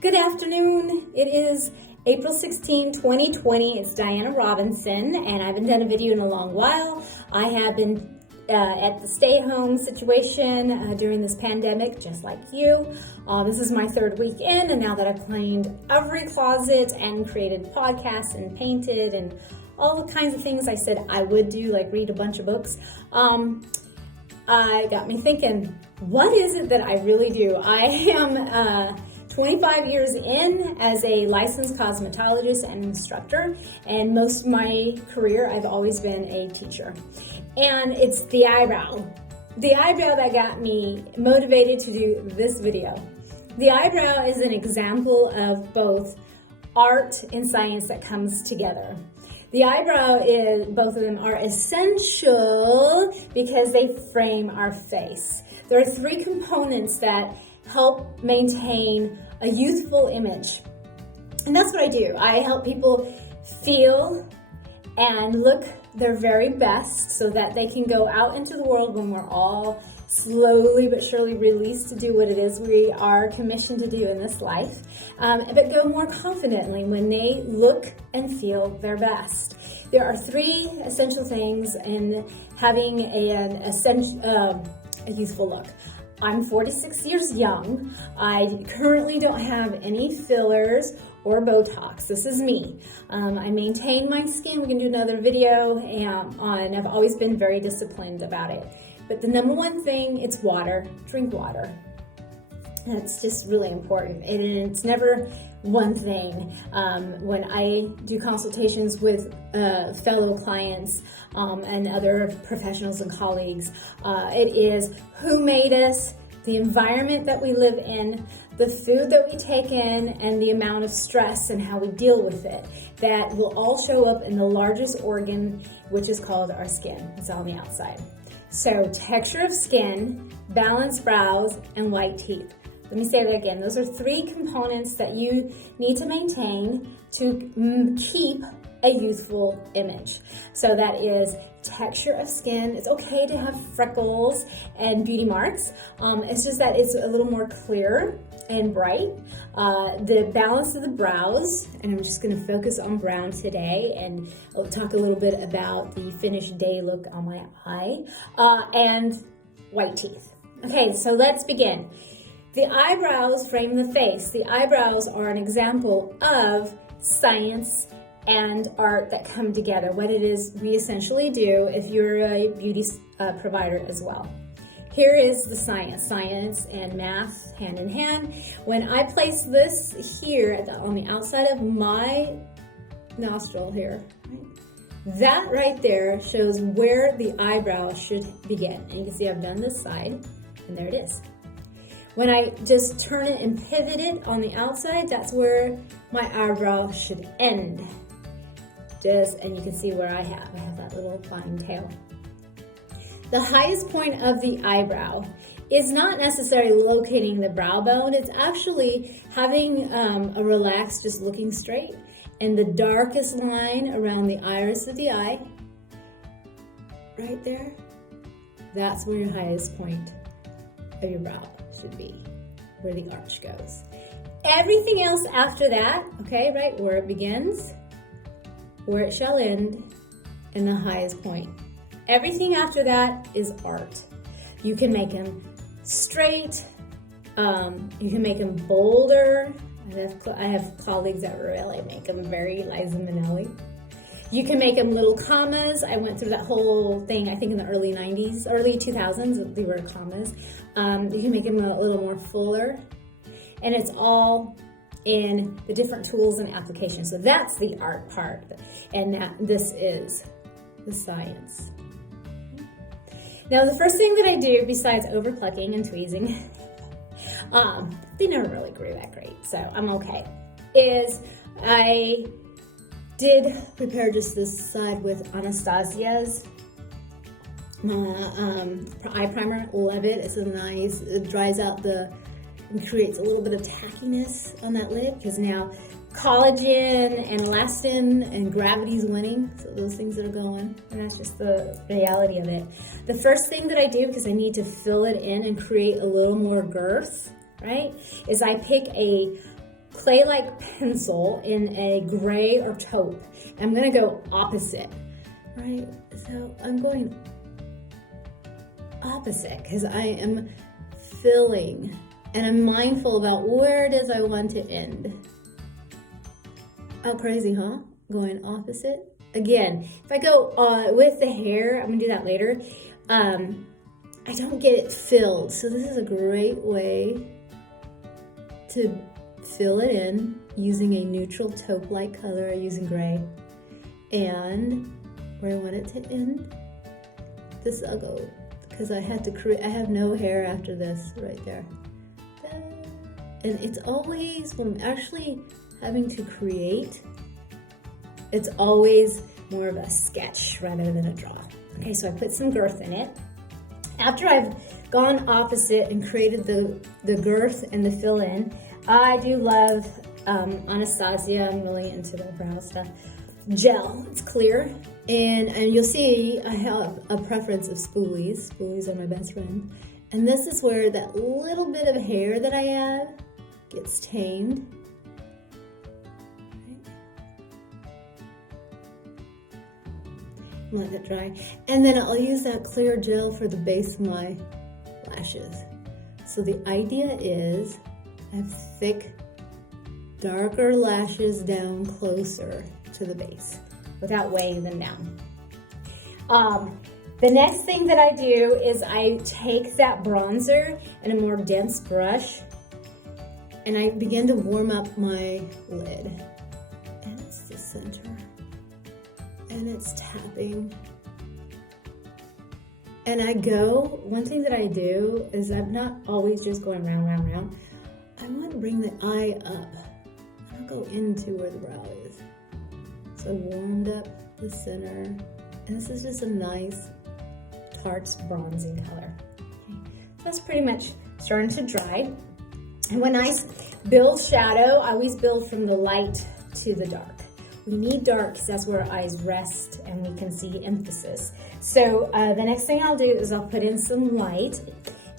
Good afternoon. It is April 16, 2020. It's Diana Robinson, and I haven't done a video in a long while. I have been at the stay-home situation during this pandemic, just like you. This is my third week in, and now that I've cleaned every closet and created podcasts and painted and all the kinds of things I said I would do, like read a bunch of books, I got me thinking, what is it that I really do? I am 25 years in as a licensed cosmetologist and instructor, and most of my career I've always been a teacher. And it's the eyebrow that got me motivated to do this video. The eyebrow is an example of both art and science that comes together. The eyebrow is, both of them are essential because they frame our face. There are three components that help maintain a youthful image. And that's what I do. I help people feel and look their very best so that they can go out into the world when we're all slowly but surely released to do what it is we are commissioned to do in this life, but go more confidently when they look and feel their best. There are three essential things in having a youthful look. I'm 46 years young. I currently don't have any fillers or Botox. This is me. I maintain my skin. We can do another video on, I've always been very disciplined about it. But the number one thing, it's water. Drink water. That's just really important. And it's never one thing. When I do consultations with fellow clients and other professionals and colleagues, it is who made us, the environment that we live in, the food that we take in, and the amount of stress and how we deal with it. That will all show up in the largest organ, which is called our skin. It's on the outside. So texture of skin, balanced brows, and white teeth. Let me say that again. Those are three components that you need to maintain to keep a youthful image. So that is texture of skin. It's okay to have freckles and beauty marks. It's just that it's a little more clear and bright. The balance of the brows, and I'm just going to focus on brown today, and I'll talk a little bit about the finished day look on my eye, and white teeth. Okay, so let's begin. The eyebrows frame the face. The eyebrows are an example of science and art that come together, what it is we essentially do if you're a beauty provider as well. Here is the science and math hand in hand. When I place this here on the outside of my nostril here, right, that right there shows where the eyebrow should begin. And you can see I've done this side, and there it is. When I just turn it and pivot it on the outside, that's where my eyebrow should end. And you can see where I have that little fine tail. The highest point of the eyebrow is not necessarily locating the brow bone. It's actually having a relaxed, just looking straight. And the darkest line around the iris of the eye, right there, that's where your highest point of your brow should be, where the arch goes. Everything else after that, okay, right, where it begins, where it shall end, and the highest point. Everything after that is art. You can make them straight, you can make them bolder. I have colleagues that really make them very Liza Minnelli. You can make them little commas. I went through that whole thing, I think in the early 90s, early 2000s, they were commas. You can make them a little more fuller. And it's all in the different tools and applications. So that's the art part. And this is the science. Now, the first thing that I do, besides overplucking and tweezing, they never really grew that great, so I'm okay, is I did prepare just this side with Anastasia's eye primer. Love it. It's a nice, it dries out and creates a little bit of tackiness on that lid, because now collagen and elastin and gravity's winning, so those things that are going, and that's just the reality of it. The first thing that I do, because I need to fill it in and create a little more girth, right, is I pick a clay-like pencil in a gray or taupe. I'm gonna go opposite, right? So I'm going opposite because I am filling and I'm mindful about where it is I want to end. How crazy, huh? Going opposite. Again, if I go with the hair, I'm gonna do that later, I don't get it filled. So this is a great way to fill it in using a neutral taupe-like color. I'm using gray. And where I want it to end, this I'll go, because I had to create, I have no hair after this right there. And it's always, when I'm actually having to create, it's always more of a sketch rather than a draw. Okay, so I put some girth in it. After I've gone opposite and created the girth and the fill in, I do love Anastasia. I'm really into the brow stuff. Gel, it's clear. And you'll see I have a preference of spoolies. Spoolies are my best friend. And this is where that little bit of hair that I add gets tamed. Let that dry. And then I'll use that clear gel for the base of my lashes. So the idea is I have thick, darker lashes down closer to the base without weighing them down. The next thing that I do is I take that bronzer and a more dense brush and I begin to warm up my lid. And it's the center. And it's tapping. And I go, one thing that I do is I'm not always just going round, round, round. I want to bring the eye up. I'll go into where the brow is. So I warmed up the center. And this is just a nice Tarts bronzing color. Okay. That's pretty much starting to dry. And when I build shadow, I always build from the light to the dark. We need dark because that's where our eyes rest and we can see emphasis. So the next thing I'll do is I'll put in some light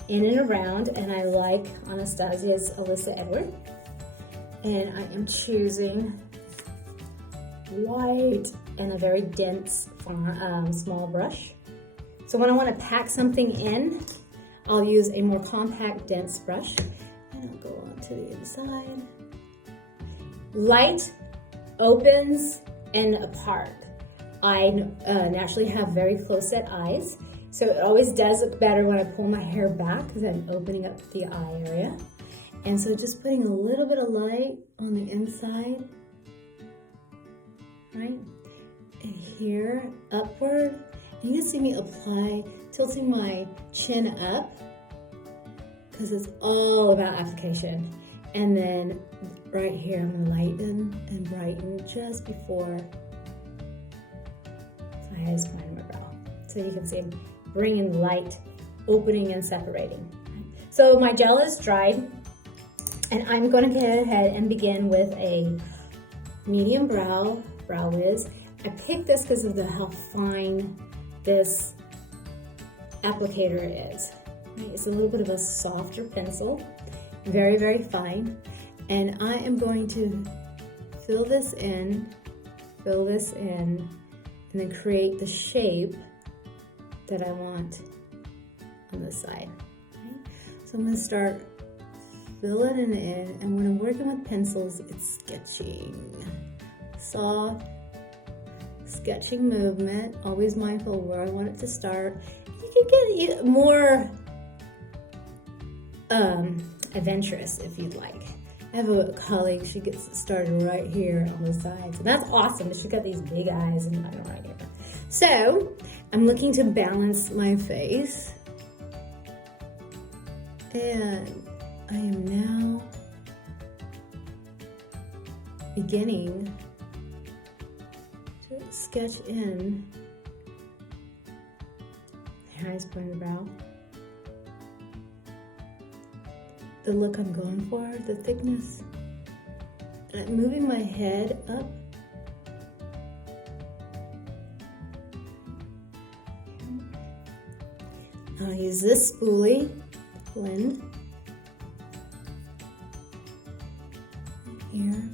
in and around, and I like Anastasia's Alyssa Edward. And I am choosing white and a very dense small brush. So when I want to pack something in, I'll use a more compact, dense brush. And I'll go on to the inside. Light opens and apart. I naturally have very close set eyes, so it always does look better when I pull my hair back because I'm opening up the eye area. And so just putting a little bit of light on the inside, right? And here, upward. You can see me apply, tilting my chin up because it's all about application. And then right here, I'm gonna lighten and brighten just before I just find my brow. So you can see I'm bringing light, opening and separating. So my gel is dried, and I'm gonna go ahead and begin with a medium brow wiz. I picked this because of how fine this applicator is. It's a little bit of a softer pencil, very, very fine. And I am going to fill this in, and then create the shape that I want on this side. Okay? So I'm going to start filling it in, and when I'm working with pencils, it's sketching. Soft, sketching movement, always mindful of where I want it to start. You can get more adventurous if you'd like. I have a colleague, she gets started right here on the sides. And that's awesome. She's got these big eyes and I don't know right here. So I'm looking to balance my face. And I am now beginning to sketch in the highest point of the brow. The look I'm going for, the thickness. And I'm moving my head up. I'll use this spoolie blend here.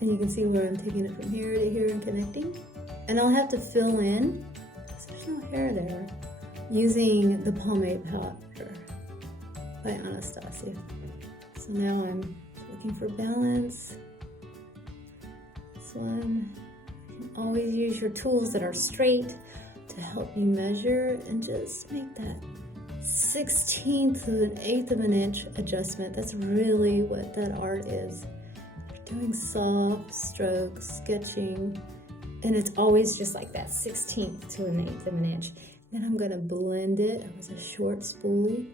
And you can see where I'm taking it from here to here and connecting. And I'll have to fill in, because there's no hair there, using the pomade powder by Anastasia. So now I'm looking for balance. This one, you can always use your tools that are straight to help you measure and just make that 1/16 to an 1/8 of an inch adjustment. That's really what that art is. You're doing soft strokes, sketching, and it's always just like that 1/16 to an 1/8 of an inch. Then I'm gonna blend it with a short spoolie.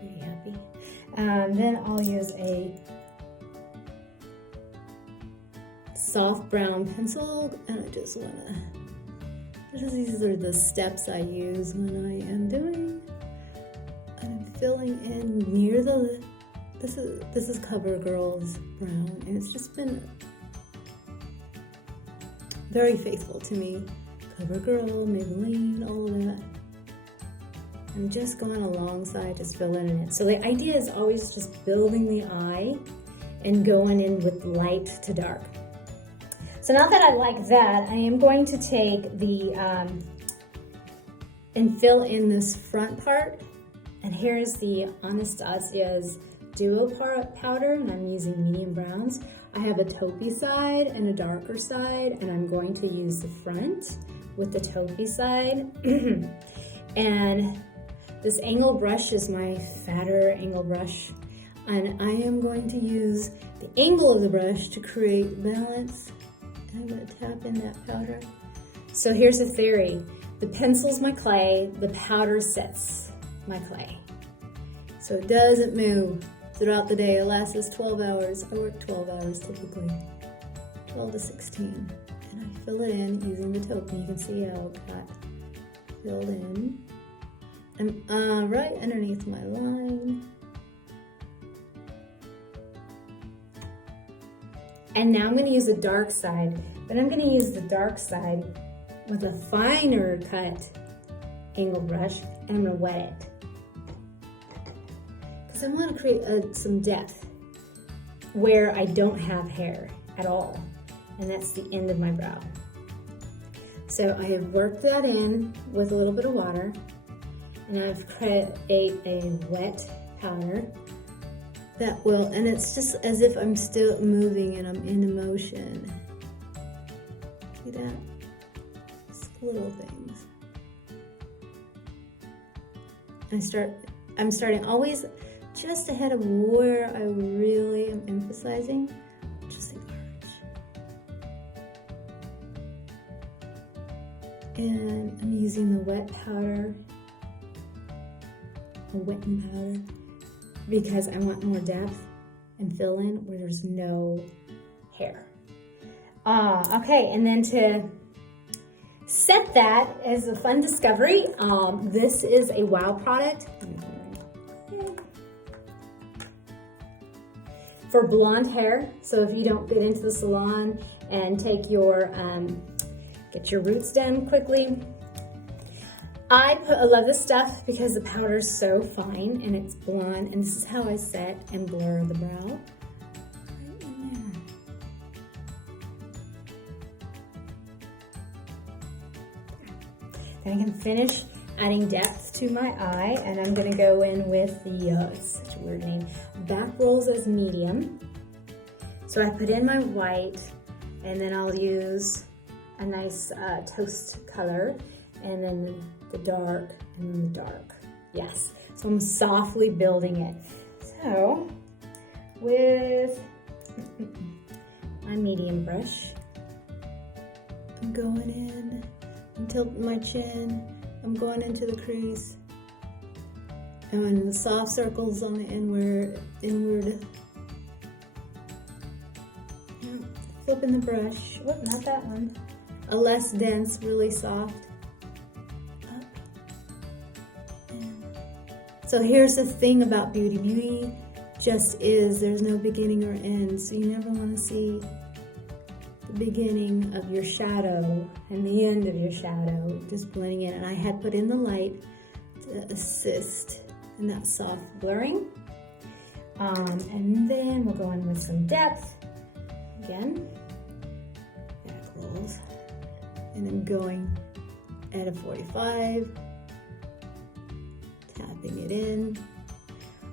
Pretty happy. Then I'll use a soft brown pencil, and I just wanna, these are the steps I use when I am doing. I'm filling in near the, this is Covergirl's brown, and it's just been very faithful to me. Covergirl, Maybelline, all of that. I'm just going alongside, just filling in it. So the idea is always just building the eye and going in with light to dark. So now that I like that, I am going to take the, and fill in this front part. And here's the Anastasia's Duo powder, and I'm using medium browns. I have a taupey side and a darker side, and I'm going to use the front with the taupey side. And this angle brush is my fatter angle brush, and I am going to use the angle of the brush to create balance. And I'm going to tap in that powder. So here's a theory. The pencil's my clay, the powder sets my clay. So it doesn't move throughout the day. It lasts 12 hours. I work 12 hours typically, 12 to 16. And I fill it in using the taupe. You can see how it got filled in. I'm right underneath my line. And now I'm going to use the dark side, but I'm going to use the dark side with a finer cut angle brush, and I'm going to wet it. Because I want to create some depth where I don't have hair at all, and that's the end of my brow. So I have worked that in with a little bit of water, and I've created a wet powder that will, and it's just as if I'm still moving and I'm in motion. See that? Just little things. I'm starting always just ahead of where I really am emphasizing, just the arch. And I'm using the wet powder, a wetting powder, because I want more depth and fill in where there's no hair. Okay, and then to set that as a fun discovery, this is a Wow product for blonde hair. So if you don't get into the salon and take your, get your roots done quickly, I love this stuff because the powder is so fine and it's blonde, and this is how I set and blur the brow. Right in there. Then I can finish adding depth to my eye, and I'm gonna go in with the, it's such a weird name, Back Rolls as medium. So I put in my white, and then I'll use a nice toast color, and then the dark, and then the dark. Yes, so I'm softly building it. So with my medium brush, I'm going in, I'm tilting my chin, I'm going into the crease, and the soft circles on the inward, flipping the brush, whoop, not that one, a less dense, really soft. So here's the thing about beauty. Beauty just is, there's no beginning or end, so you never want to see the beginning of your shadow and the end of your shadow, just blending in. And I had put in the light to assist in that soft blurring. And then we'll go in with some depth. Again, back rolls. And then going at a 45, tapping it in.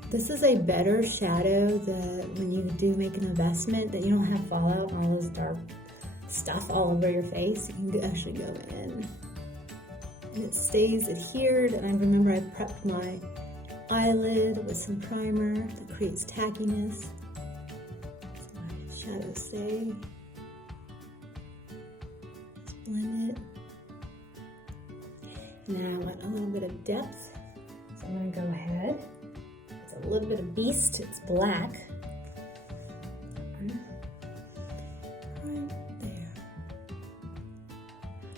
This is a better shadow that when you do make an investment, that you don't have fallout and all this dark stuff all over your face. You can actually go in. And it stays adhered. And I remember I prepped my eyelid with some primer that creates tackiness. So my shadows stay. Just blend it. And then I want a little bit of depth. So I'm gonna go ahead. It's a little bit of beast, it's black. Right there.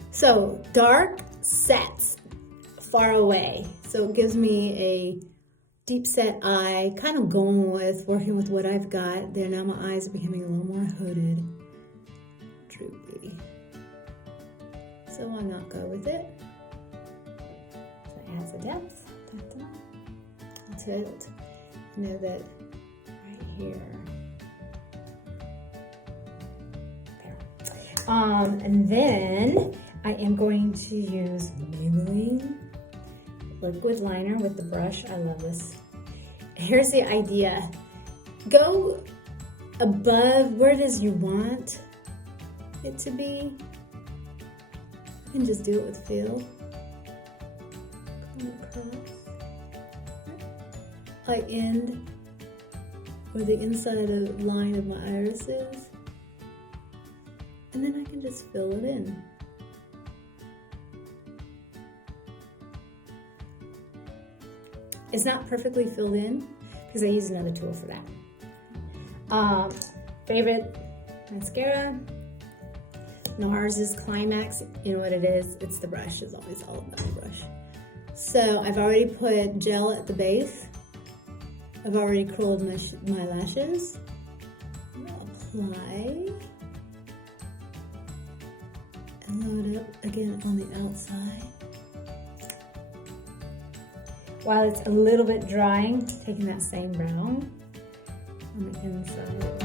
So dark sets far away. So it gives me a deep set eye, kind of going with, working with what I've got. There now my eyes are becoming a little more hooded, droopy. So why not go with it? So it adds a depth. I'll tilt. Know that right here. There. And then I am going to use Maybelline liquid liner with the brush. I love this. Here's the idea. Go above where it is you want it to be. You can just do it with feel. Come across. I end where the inside of line of my iris is. And then I can just fill it in. It's not perfectly filled in because I use another tool for that. Favorite mascara, NARS is Climax. You know what it is? It's the brush. It's always all about the brush. So I've already put gel at the base. I've already curled my lashes. Apply. And load up again on the outside. While it's a little bit drying, taking that same brown on the inside.